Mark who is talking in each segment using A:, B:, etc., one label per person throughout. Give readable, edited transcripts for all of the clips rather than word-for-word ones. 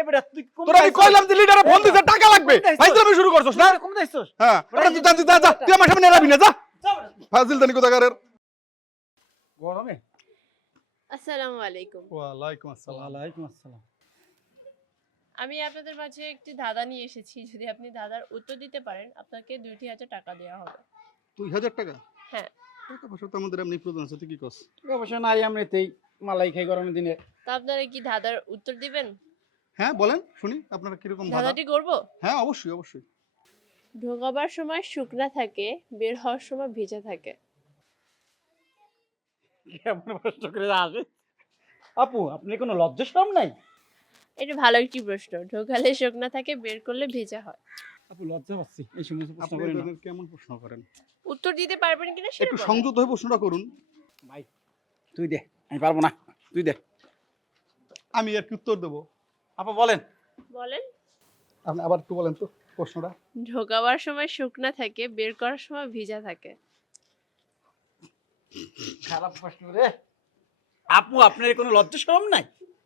A: বেটা তুই
B: তোরা আমি কইলাম যে লিডারে ফোন দিতে টাকা লাগবে ভাই তুমি শুরু করছস না
A: কম দিছস
B: হ্যাঁ তুই যা তুই আমার সামনে এরাবি না যা ফাজিল দানি কোথাকারের
A: গরমে
C: আসসালামু আলাইকুম।
B: ওয়ালাইকুম আসসালাম
A: ওয়ালাইকুম আসসালাম।
C: আমি আপনাদের মাঝে একটি ধাঁধা নিয়ে এসেছি, যদি আপনি ধাঁধার উত্তর দিতে পারেন আপনাকে 2,000 টাকা দেওয়া হবে।
B: 2000 টাকা
C: হ্যাঁ,
B: টাকা পয়সা তো আমাদের এমনি প্রয়োজন আছে তুই কি কস
A: অবশ্য নাই এমনিতেই মালাই খাই গরমের দিনে।
C: তো আপনারা কি ধাঁধার উত্তর দিবেন?
B: হ্যাঁ বলেন শুনি আপনারা কি রকম ধাঁধা
C: ধাঁধাটি করব।
B: হ্যাঁ অবশ্যই অবশ্যই
C: ঢোকাবার সময় শুকনা থাকে, বের হওয়ার সময় ভিজা থাকে।
A: কেমন প্রশ্ন করে আসে আপু, আপনি কোনো লজ্জা শরম নাই?
C: এটা ভালো একটি প্রশ্ন। ঢোকালে শুকনা থাকে, বের করলে ভেজা হয়।
A: আপু লজ্জা পাচ্ছি এই সমস্ত প্রশ্ন
B: আপনি
A: করেন না।
B: এদের কেমন প্রশ্ন করেন
C: উত্তর দিতে পারবেন কিনা সেটা
B: একটু
C: বলেন।
B: সংযত হয়ে প্রশ্নটা করুন
A: ভাই তুই দে, আমি পারবো না, তুই দে।
B: আমি আর কি উত্তর দেবো
A: আপু বলেন।
C: বলেন।
B: আপনি আবার একটু বলেন তো প্রশ্নটা
C: ঢোকাবার সময় শুকনা থাকে, বের করার সময় ভিজা থাকে।
A: খারাপ প্রশ্ন রে আপু, আপনার কোনো লজ্জা শরম নাই?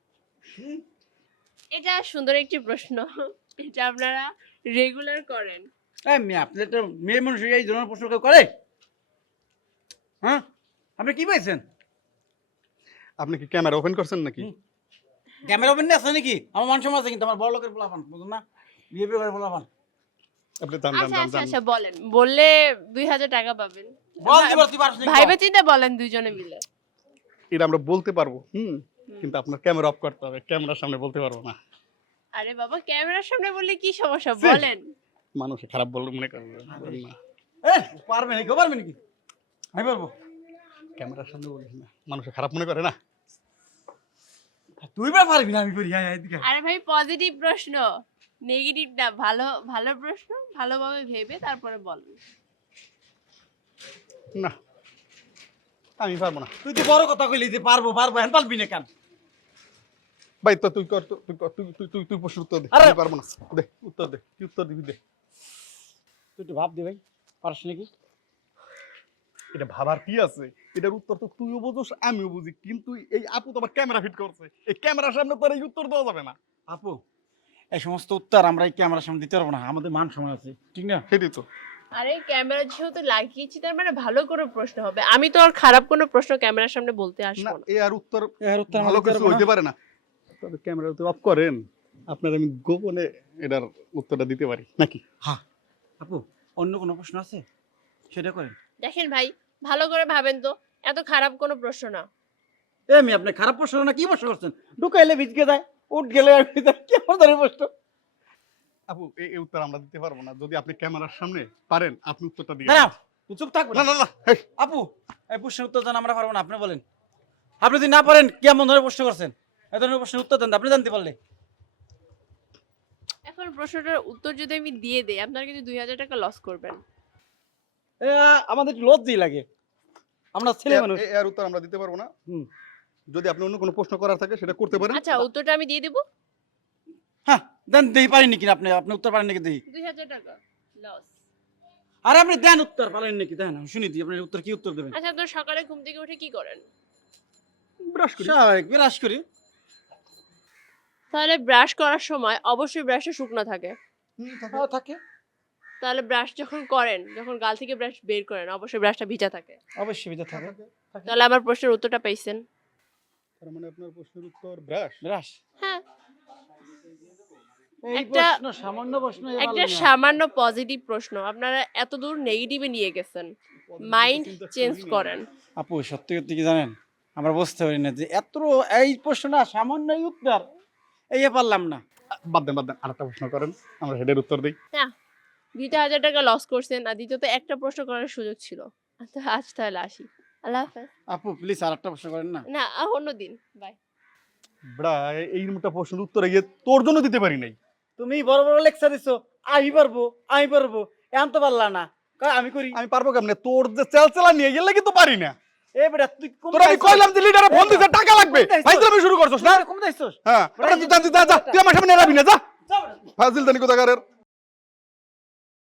C: এটা সুন্দর একটি প্রশ্ন, এটা আপনারা রেগুলার করেন।
A: এই মেয়ে, আপনি একটা মেয়ে মানুষ এই ধরনের প্রশ্ন কেউ করে? হ্যাঁ, আপনি কি পাইছেন?
B: আপনি কি ক্যামেরা ওপেন করছেন নাকি
A: ক্যামেরা ওপেন আছে নাকি? আমার মান সম্মান আছে, কিন্তু আমার বড় লোকের পোলাপান, বুঝুন না, বিয়ে করে পোলাপান।
B: আপনি দান
C: আচ্ছা আচ্ছা আচ্ছা বলেন, বললে 2,000 টাকা পাবেন।
A: বল দিবার তুই পারছিস না?
C: ভাইবে চিন্তা বলেন দুইজনে মিলে।
B: এটা আমরা বলতে পারবো কিন্তু আপনার ক্যামেরা অফ করতে হবে ক্যামেরার সামনে বলতে পারবো না
C: আরে বাবা, ক্যামেরার সামনে বললে কি সমস্যা,
B: সে-
C: বলেন।
B: মানুষে খারাপ বললে মনে করবে না
A: পারবে নাকি? পারবে নাকি? আমি পারবো।
B: ক্যামেরার সামনে বলিস না মানুষে খারাপ মনে করে না
A: তুই বা পারবি না? আমি করি। হ্যাঁ এদিকে
C: আরে ভাই, পজিটিভ প্রশ্ন, নেগেটিভ না। ভালো ভালো প্রশ্ন, ভালোভাবে ভেবে তারপরে বলেন।
B: না আমি পারবো না
A: তুই তো বড় কথা কইলি যে পারবো পারবো, এখন পারবি না কেন?
B: ভাই তো তুই কর তুই কর, তুই প্রশ্ন উত্তর দে
A: আরে!
B: আমি পারবো না দে উত্তর দে কি উত্তর দিবি দে
A: তুই একটু ভাব দে ভাই, পারস নাকি?
B: এটা ভাবার কি আছে এটার উত্তর তো তুইও বুঝোস আমিও বুঝি কিন্তু এই আপু তো আবার ক্যামেরা ফিট করছে এই ক্যামেরার সামনে তোর এই উত্তর দেওয়া যাবে না
A: আপু, এই সমস্ত উত্তর আমরা এই ক্যামেরার সামনে দিতে পারবো না, আমাদের মান সম্মান আছে, ঠিক না?
B: সেটাই তো
C: আরে ক্যামেরা যেহেতু লাগিয়েছি তার মানে ভালো করে প্রশ্ন হবে। আমি তো আর খারাপ কোনো প্রশ্ন ক্যামেরার সামনে বলতে
B: না
C: আসবো না।
B: এ আর উত্তর
A: এর উত্তর আমরা
B: ভালো
A: দিতে
B: কিছু
A: পারবো না।
B: হইতে পারে না তবে ক্যামেরা তো অফ করেন আপনার আমি গোপনে এটার উত্তরটা দিতে পারি নাকি
A: হ্যাঁ আপু, অন্য কোনো প্রশ্ন আছে সেটা করেন।
C: দেখেন ভাই, ভালো করে ভাবেন তো, এত খারাপ কোনো প্রশ্ন না।
A: আমি আপনি খারাপ প্রশ্ন না কি প্রশ্ন করছেন? ঢুকাইলে ভিজকে যায়, উঠ গেলে আর ভিজে, কেমন ধরে প্রশ্ন?
B: আপু এই উত্তর আমরা দিতে পারবো না যদি আপনি ক্যামেরার সামনে পারেন আপনি উত্তরটা দিয়ে
A: দাঁড়াও, তুই চুপ থাকবে
B: না
A: না।
B: না না হেই,
A: আপু, এই প্রশ্নের উত্তর দেন, আমরা পারবো না, আপনি বলেন। আপনি যদি না পারেন, কেমন ধরে প্রশ্ন করছেন? এই ধরনের প্রশ্নের উত্তর দেন, আপনি জানতে পারলে।
C: এখন প্রশ্নটার উত্তর যদি আমি দিয়ে দেই, আপনারা কিন্তু 2,000 টাকা লস করবেন।
A: আমাদের একটু লজ্জাই লাগে, আমরা ছেলে মানুষ।
B: এর উত্তর আমরা দিতে পারবো না
A: হুম।
B: যদি আপনি অন্য কোনো প্রশ্ন করার থাকে সেটা করতে পারেন
C: আচ্ছা, উত্তরটা আমি দিয়ে দেবো।
A: হ্যাঁ দেন, দেখি পারেন নাকি আপনি, আপনি উত্তর পারেন নাকি দেখি।
C: 2,000 টাকা লস।
A: আরে আপনি দেন উত্তর পারেন নাকি, দেন আমি শুনি দিই, আপনার উত্তর কি উত্তর দেবেন?
C: আচ্ছা, আপনার সকালে ঘুম থেকে উঠে কি করেন?
B: ব্রাশ করি
A: স্বাভাবিক, বিরাজ করি।
C: তাহলে ব্রাশ করার সময় অবশ্যই ব্রাশটা শুকনো থাকে।
A: হ্যাঁ থাকে,
C: তাহলে ব্রাশ যখন করেন, যখন গাল থেকে ব্রাশ বের করেন, অবশ্যই ব্রাশটা ভিজা থাকে।
A: অবশ্যই ভিতর থাকে।
C: তাহলে আমার প্রশ্নের উত্তরটা পাইছেন।
B: তার মানে আপনার প্রশ্নের উত্তর ব্রাশ
A: বিরাজ
C: হ্যাঁ,
A: এই
C: একটা-
A: প্রশ্ন, সামান্য প্রশ্ন এ
C: একটা
A: পারলেন না।
C: সামান্য পজিটিভ প্রশ্ন, আপনারা এত দূর নেগেটিভে নিয়ে গেছেন। মাইন্ড চেঞ্জ করেন।
A: আপু সত্যি সত্যি কি জানেন, আমরা বুঝতে পারি না যে এত এই প্রশ্ন না, সামান্য এই উত্তর এই পারলাম না।
B: বাদ দেন আরেকটা প্রশ্ন করেন আমরা সেটার উত্তর দিই
C: না, 2,000 টাকা লস করছেন, আর দ্বিতীয়ত একটা প্রশ্ন করার সুযোগ ছিল। তো আজ তাহলে আসি, আল্লাহ হাফেজ।
A: আপু প্লিজ আর একটা প্রশ্ন করেন না।
C: না, অন্যদিন, বাই।
B: ব্রা এই রকমটা প্রশ্নের উত্তর গিয়ে তোর জন্য দিতে পারি নাই
A: তুমি বড় বড় লেকচার দিছো, আমি পারবো আমি পারবো, এমন তো পারলা না। কয় আমি করি।
B: আমি পারবো কেমনে তোর যে চেলচেলা নিয়ে গেলে কিন্তু পারি না
A: এ বেটা তুই কম
B: তোর আমি কইলাম যে লিডারে ফোন দিতে টাকা লাগবে ভাই তুমি শুরু করছস না
A: কম দিছস?
B: হ্যাঁ তুই যা তুই আমার সামনে এরাবি না যা ফাজিল দানি কোথাকারের